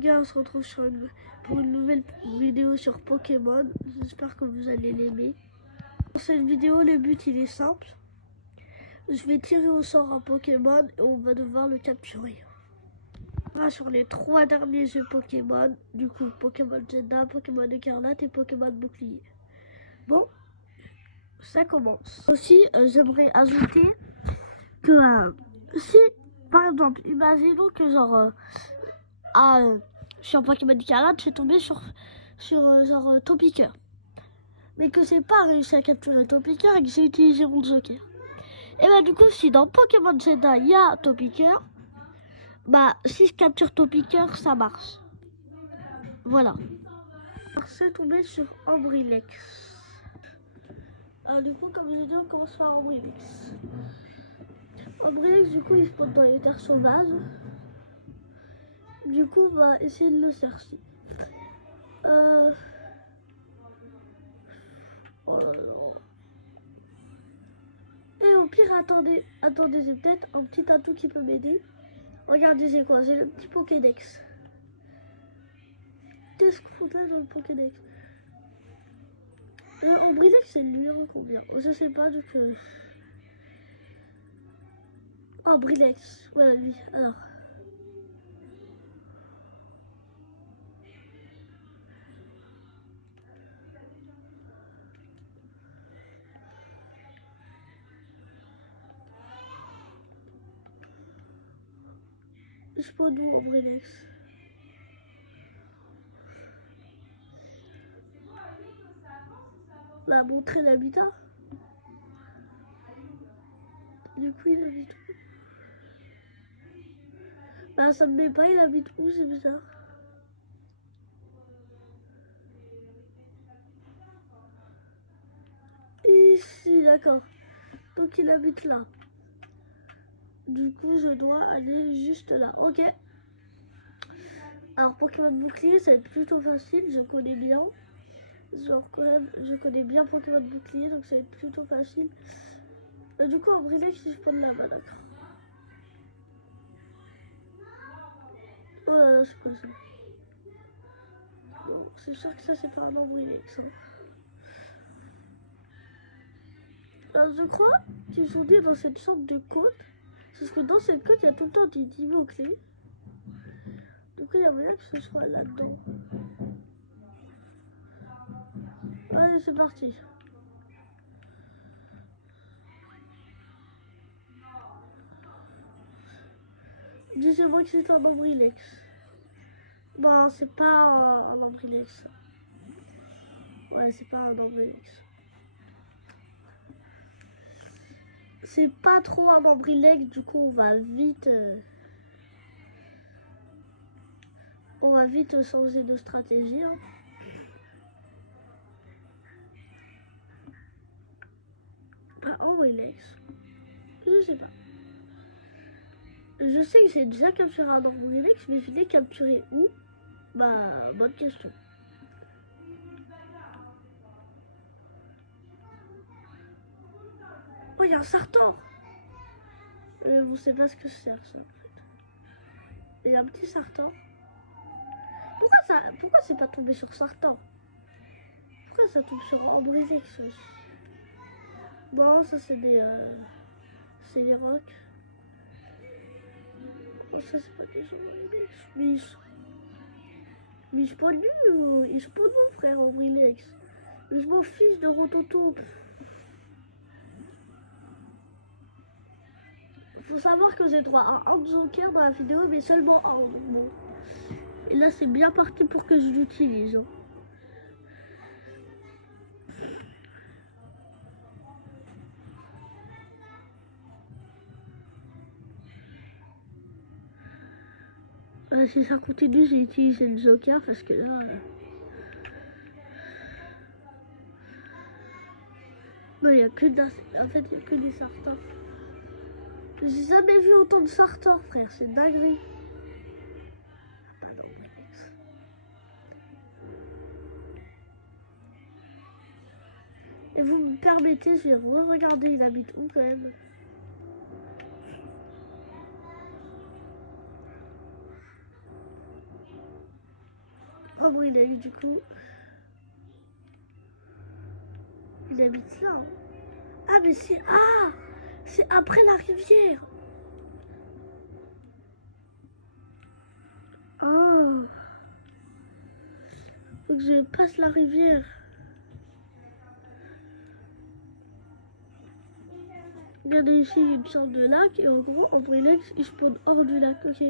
gars, on se retrouve pour une nouvelle vidéo sur Pokémon. J'espère que vous allez l'aimer. Dans cette vidéo, le but il est simple. Je vais tirer au sort un Pokémon et on va devoir le capturer. On va sur les 3 derniers jeux Pokémon. Du coup, Pokémon Jeddah, Pokémon Écarlate et Pokémon Bouclier. Bon, ça commence. Aussi, j'aimerais ajouter que si, par exemple, imaginons que genre... sur Pokémon Écarlate, je suis tombée sur Topiqueur. Mais que c'est pas réussi à capturer Topiqueur et que j'ai utilisé mon Joker. Et bah du coup, si dans Pokémon Jeddah, il y a Topiqueur, bah si je capture Topiqueur, ça marche. Voilà. Alors, c'est tombé sur Ambrilex. Alors du coup, comme je dis, on commence par Ambrilex. Ambrilex, du coup, il se pose dans les terres sauvages. Du coup, on va essayer de le chercher. Oh là là. Et au pire, attendez, j'ai peut-être un petit atout qui peut m'aider. Regardez, j'ai quoi? J'ai le petit Pokédex. Qu'est-ce qu'on a dans le Pokédex? Ambrilex, c'est le numéro combien? Je sais pas, donc... Ambrilex, voilà lui, alors... Je sais pas d'où Ambrilex. Bah, montrer l'habitat. Du coup, il habite où? Bah, ça me met pas, il habite où, c'est bizarre. Ici, d'accord. Donc, il habite là. Du coup, je dois aller juste là. Ok. Alors, Pokémon Bouclier, ça va être plutôt facile. Je connais bien. Genre, quand même, je connais bien Pokémon Bouclier, donc ça va être plutôt facile. Du coup, Ambrilex, si je prends de là-bas, d'accord. Oh là là, c'est quoi ça? Non, c'est sûr que ça, c'est pas un Ambrilex. Hein. Alors, je crois qu'ils sont nés dans cette sorte de côte. Parce que dans cette côte, il y a tout le temps des Dimoclés. Du coup, il y a moyen que ce soit là-dedans. Allez, c'est parti. Dis-moi que c'est un Ambrilex. Bah, c'est pas un Ambrilex. Ouais, c'est pas un Ambrilex. C'est pas trop un Ambrilex, du coup, on va vite changer de stratégie. Hein. Pas Ambrilex. Je sais pas. Je sais que j'ai déjà capturé un Ambrilex, mais je l'ai capturé où? Bah, bonne question. Oh, il y a un Sartor. On sait pas ce que c'est ça, en fait. Il y a un petit Sartor. Pourquoi c'est pas tombé sur Sartor? Pourquoi ça tombe sur Ambrilex? Bon, ça c'est des... c'est les rocs. Oh, ça c'est pas des Ambrilex. Mais je pas nul, ils sont pas bons, frère, Ambrilex. Mais je m'en fiche de Rototo. Faut savoir que j'ai droit à un Joker dans la vidéo, mais seulement un. Bon. Et là, c'est bien parti pour que je l'utilise. Hein. Si ça continue, j'ai utilisé le Joker parce que là... il n'y a que en fait, il n'y a que des Sartors. J'ai jamais vu autant de Sartors, frère. C'est dinguerie. Ah, pas d'Ambrilex. Et vous me permettez, je vais re-regarder, il habite où quand même. Ambrilex du coup. Il habite là. Ah mais c'est... Ah, c'est après la rivière. Ah. Faut que je passe la rivière. Regardez ici, il y a une sorte de lac. Et en gros, Ambrilex, il spawn hors du lac. Ok.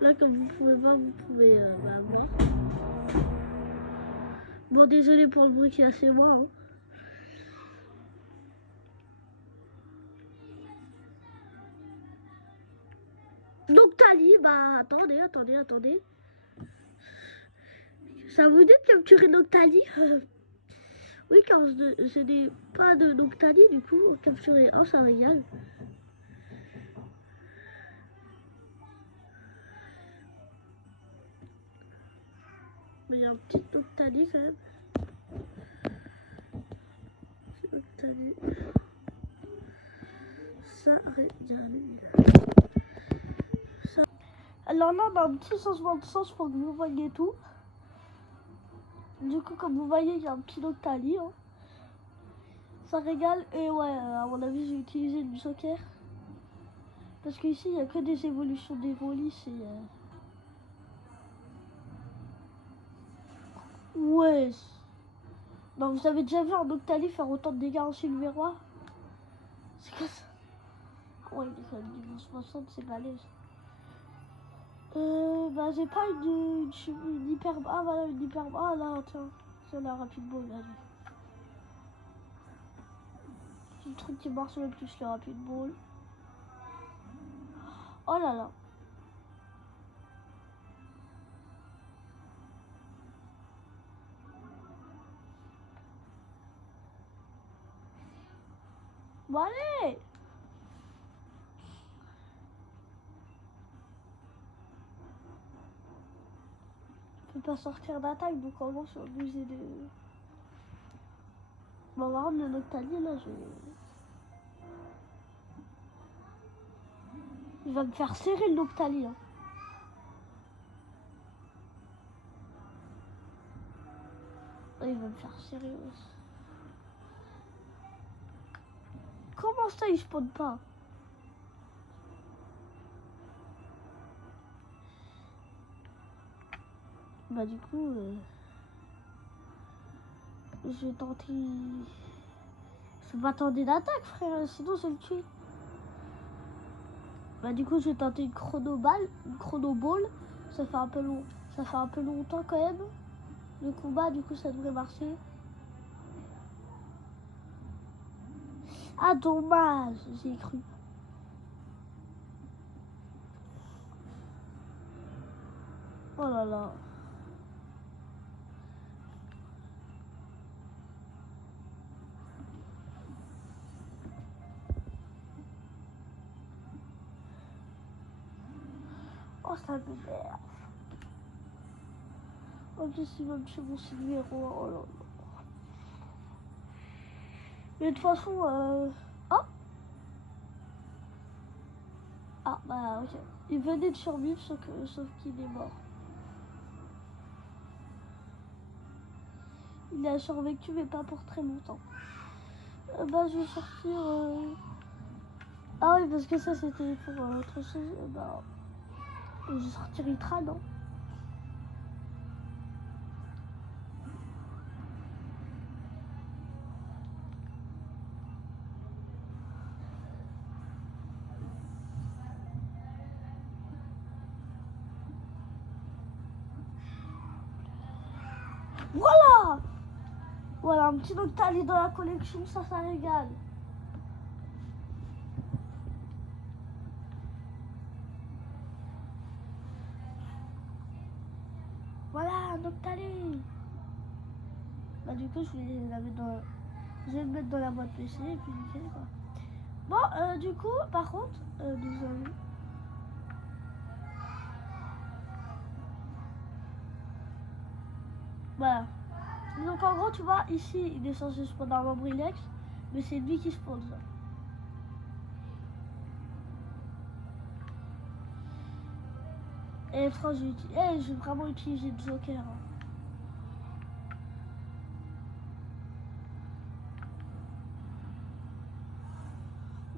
Là, comme vous pouvez voir, vous pouvez voir. Bon, désolé pour le bruit qui est assez loin. Hein. Noctali, bah attendez. Ça vous dit de capturer Noctali? Oui, car ce n'est pas de Noctali, du coup, capturer un, ça régale. Mais il y a un petit Noctali quand même. Noctali. Ça régale. Ça... Alors là, on a un petit changement de sens pour que vous voyez tout. Du coup, comme vous voyez, il y a un petit Noctali. Hein. Ça régale. Et ouais, à mon avis, j'ai utilisé du Joker. Parce qu'ici, il n'y a que des évolutions d'Evolis et... Ouais. Non, vous avez déjà vu un Noctali faire autant de dégâts en Sylverois? C'est quoi ça? Ouais, il est quand même niveau 60, c'est balèze. Bah, j'ai pas une hyper... Ah, voilà, une hyper... Ah, là, tiens. C'est la rapide ball, là. C'est le truc qui marche le plus, le rapide ball. Oh là là. Bon, allez! Je peux pas sortir d'attaque, donc en gros, je suis obligé de... Bon, on va rendre le Noctali, là, Il va me faire serrer le Noctali, hein. Il va me faire serrer aussi. Comment ça, il spawn pas? Bah du coup, je vais tenter... Je vais pas tenter d'attaque, frère, sinon je le tue. Bah du coup, je vais tenter une chrono ball. Ça fait un peu long. Ça fait un peu longtemps quand même. Le combat, du coup, ça devrait marcher. Ah, dommage, j'ai cru. Oh là là. Oh, ça m'énerve. En plus, il va me tuer mon numéro. Oh là là. Mais de toute façon, Oh. Ah, bah, ok. Il venait de survivre, sauf qu'il est mort. Il a survécu, mais pas pour très longtemps. Bah, je vais sortir... Ah oui, parce que ça, c'était pour autre chose. Bah, je vais sortir Itra, non? Voilà! Voilà, un petit Noctali dans la collection, ça régale. Voilà, Noctali. Bah du coup, je vais la mettre dans... Je vais le mettre dans la boîte PC et puis nickel, quoi. Bon, du coup, par contre, nous allons... Voilà. Donc en gros, tu vois, ici, il est censé spawn un Ambrilex, mais c'est lui qui spawn ça. Et F3, je vais vraiment utiliser le Joker. Hein.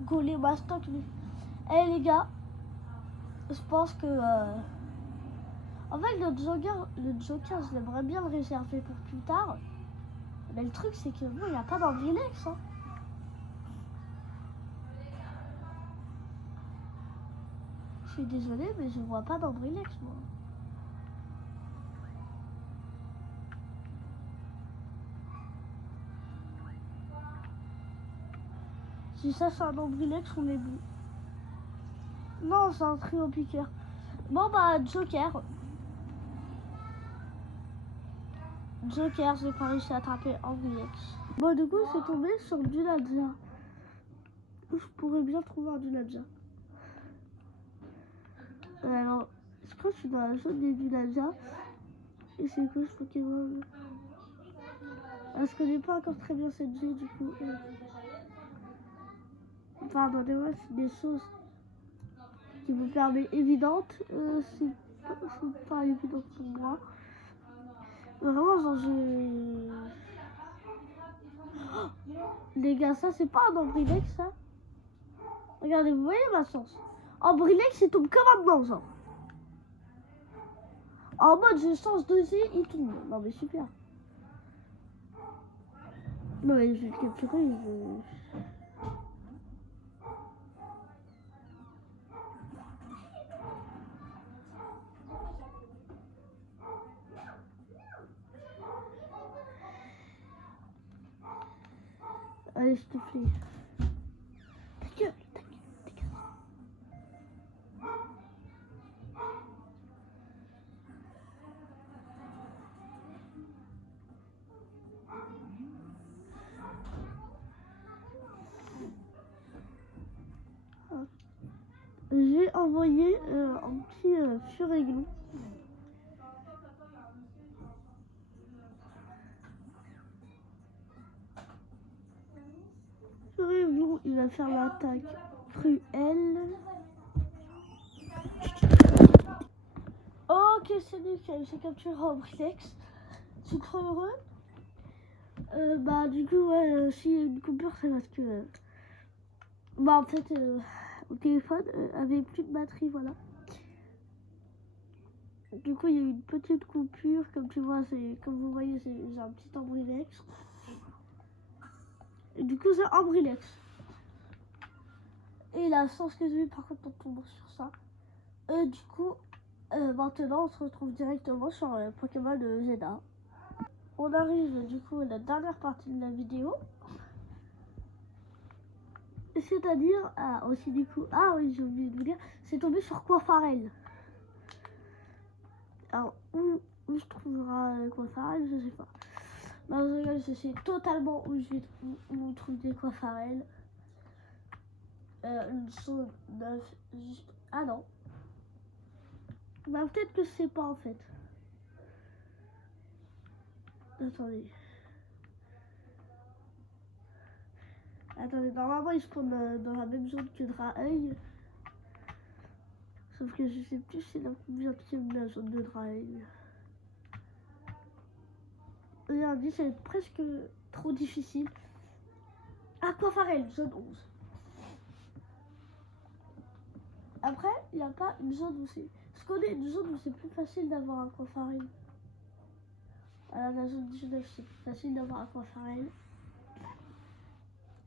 Go les mastocs. Eh les gars, je pense que... En fait, le Joker, je l'aimerais bien le réserver pour plus tard. Mais le truc, c'est que bon, il n'y a pas d'Ambrilex. Hein. Je suis désolée, mais je vois pas d'Ambrilex, moi. Si ça, c'est un Ambrilex, on est bon. Non, c'est un trio piqueur. Bon, bah, Joker. Joker, j'ai pas réussi à attraper Ambrilex. Bon, du coup, c'est tombé sur du Ladja. Je pourrais bien trouver un du Ladja. Alors, je crois que je suis dans la zone des Villaja. Et c'est quoi ce Pokémon? Je connais pas encore très bien cette G du coup. Pardonnez-moi, c'est des choses qui me paraissent évidentes. C'est pas évident pour moi. Vraiment, genre, Oh, les gars, ça, c'est pas un Ambrilex, ça. Regardez, vous voyez ma chance. Ambrilex, il tombe que maintenant, genre. En mode, je change de G, il tombe. Non, mais super. Non, mais je vais le capturer, Allez, s'il te plaît. Ta gueule, ta gueule, ta gueule. J'ai envoyé un petit Furéglon. Furéglon, il va faire l'attaque cruelle. Ok, c'est nickel, j'ai capturé Ambrilex. Je suis trop heureux. Bah, du coup, ouais, s'il y a une coupure, c'est parce que. Bah, en fait, au téléphone, avait plus de batterie, voilà. Du coup, il y a eu une petite coupure, comme tu vois, comme vous voyez, j'ai un petit Ambrilex. Et du coup, c'est Ambrilex. Et la chance que j'ai eu, par contre, en tombant sur ça. Du coup, maintenant, on se retrouve directement sur le Pokémon de Zeda. On arrive, du coup, à la dernière partie de la vidéo. C'est-à-dire, aussi du coup, oui, j'ai oublié de vous dire, c'est tombé sur Quafarel. Alors, où je trouvera Quafarel, je sais pas. Dans ce cas, je sais totalement où trouver Quafarel. Une zone 9, juste. Ah non. Bah, peut-être que c'est pas en fait. Attendez. Attendez, normalement, ils se prennent dans la même zone que Draheil. Sauf que je sais plus c'est dans combien de la zone de Draheil. Regardez, ça va être presque trop difficile. Aquafarel, zone 11. Après, il n'y a pas une zone où c'est... Je connais une zone où c'est plus facile d'avoir Aquafarel. À la zone 19, c'est plus facile d'avoir Aquafarel.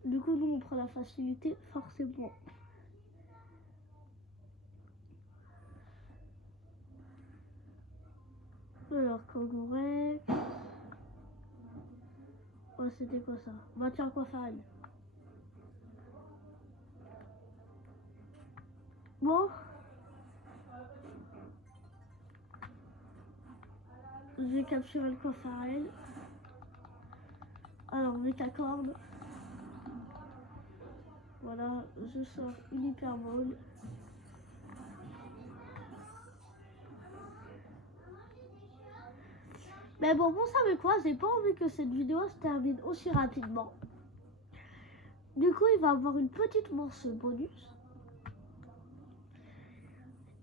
Du coup, nous, on prend la facilité, forcément. Alors, Kangourex... Oh, c'était quoi ça? Bah tiens, Aquafarel. Bon. J'ai capturé le Aquafarel. Alors, Métacorne. Voilà, je sors une hyperbole. Mais bon, vous savez quoi? J'ai pas envie que cette vidéo se termine aussi rapidement. Du coup, il va avoir une petite manche bonus.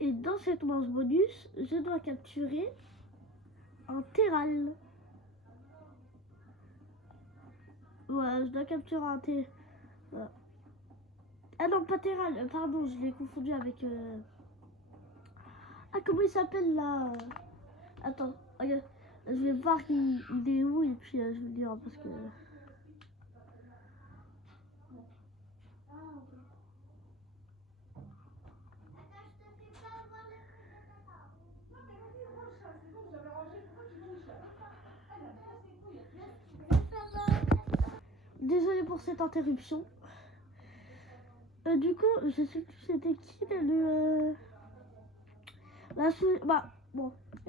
Et dans cette manche bonus, je dois capturer un Terral. Voilà, je dois capturer un Terral. Voilà. Ah non, pas Terral, pardon, je l'ai confondu avec... Ah, comment il s'appelle là? Attends, regarde. Je vais voir il est où et puis je vais le dire parce que... Désolée pour cette interruption. Du coup, je sais plus c'était qui le... la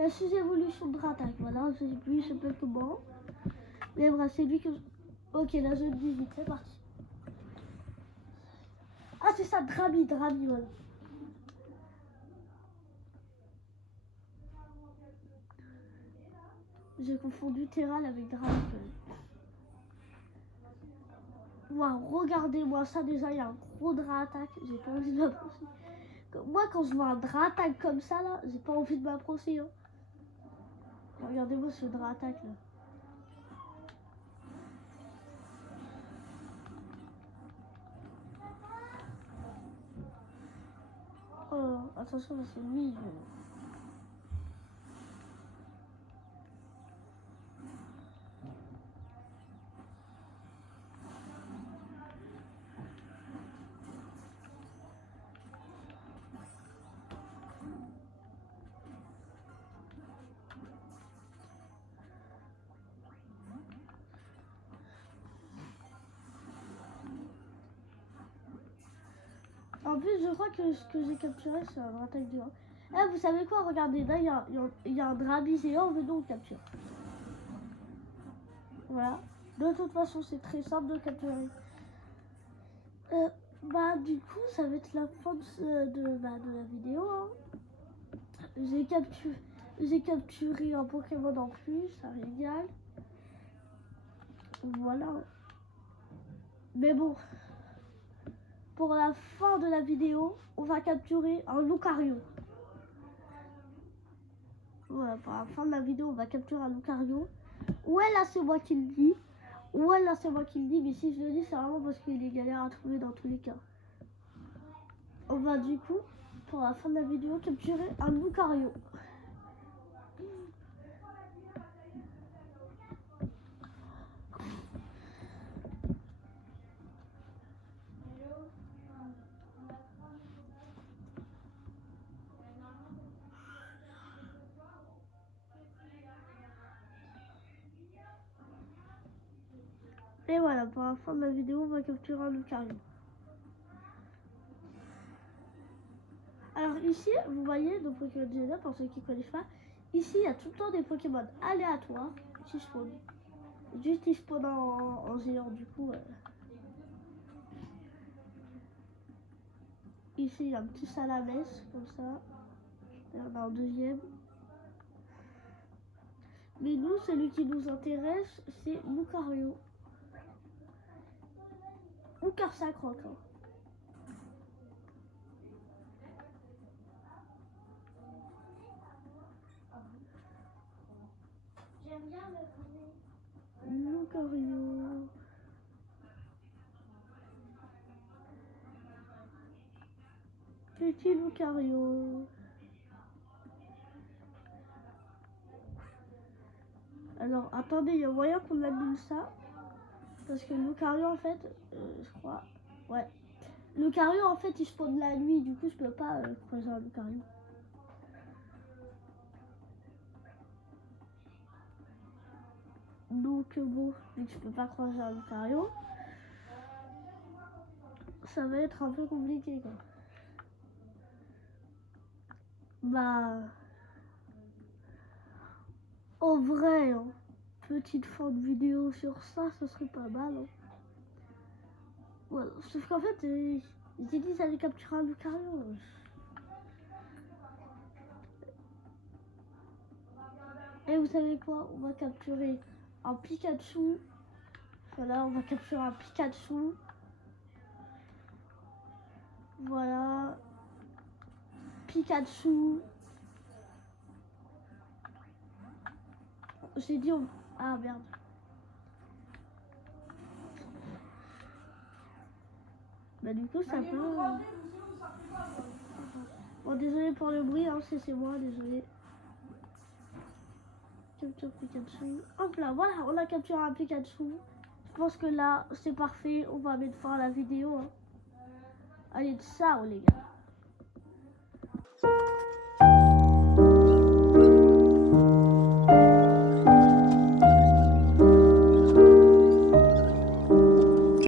sous-évolution de Ratak, voilà, je sais plus, je sais pas comment. Mais bref, c'est lui que... Ok, la zone 18, c'est parti. Ah, c'est ça, Drabi, voilà. J'ai confondu Terral avec Drabi. Waouh, regardez-moi ça, déjà, il y a un gros Dratak, j'ai pas envie de m'approcher. Moi, quand je vois un Dratak comme ça, là, j'ai pas envie de m'approcher. Hein. Regardez-moi ce Dratak, là. Oh, attention, parce que lui, En plus, je crois que ce que j'ai capturé, c'est un Dratak géant. Eh, vous savez quoi? Regardez, là, il y a un Drabi géant, venons, on le capture. Voilà. De toute façon, c'est très simple de capturer. Du coup, ça va être la fin de la vidéo. Hein. J'ai capturé un Pokémon en plus, ça régale. Voilà. Mais bon, pour la fin de la vidéo, on va capturer un Lucario. Voilà, pour la fin de la vidéo, on va capturer un Lucario. Ouais, là, c'est moi qui le dis. Ouais, là, c'est moi qui le dis. Mais si je le dis, c'est vraiment parce qu'il est galère à trouver dans tous les cas. On va du coup, pour la fin de la vidéo, capturer un Lucario. Et voilà, pour la fin de la vidéo, on va capturer un Lucario. Alors ici, vous voyez, dans Pokémon Diana, pour ceux qui ne connaissent pas, ici, il y a tout le temps des Pokémon aléatoires qui spawnent. Juste, ils spawnent en géant, du coup. Ici, il y a un petit Salamèche, comme ça. Et on a un deuxième. Mais nous, celui qui nous intéresse, c'est Lucario. Ou Carsacroc. Hein. J'aime bien le Lucario. Petit Lucario. Alors, attendez, il y a moyen qu'on annule ça. Parce que Lucario, en fait, je crois... Ouais. Lucario, en fait, il spawn la nuit. Du coup, je peux pas croiser un Lucario. Donc, bon, vu que je peux pas croiser un Lucario, ça va être un peu compliqué, quoi. En vrai, hein, petite fin de vidéo sur ça, ce serait pas mal. Hein. Voilà. Sauf qu'en fait, j'ai dit que j'allais capturer un Lucario. Et vous savez quoi? On va capturer un Pikachu. Voilà, on va capturer un Pikachu. Voilà. Pikachu. J'ai dit... Ah merde. Bah du coup ça peut... Bon désolé pour le bruit, hein, c'est moi, désolé. Capture Pikachu. Hop là, voilà, on a capturé un Pikachu. Je pense que là, c'est parfait. On va mettre fin à la vidéo. Hein. Allez, ciao les gars.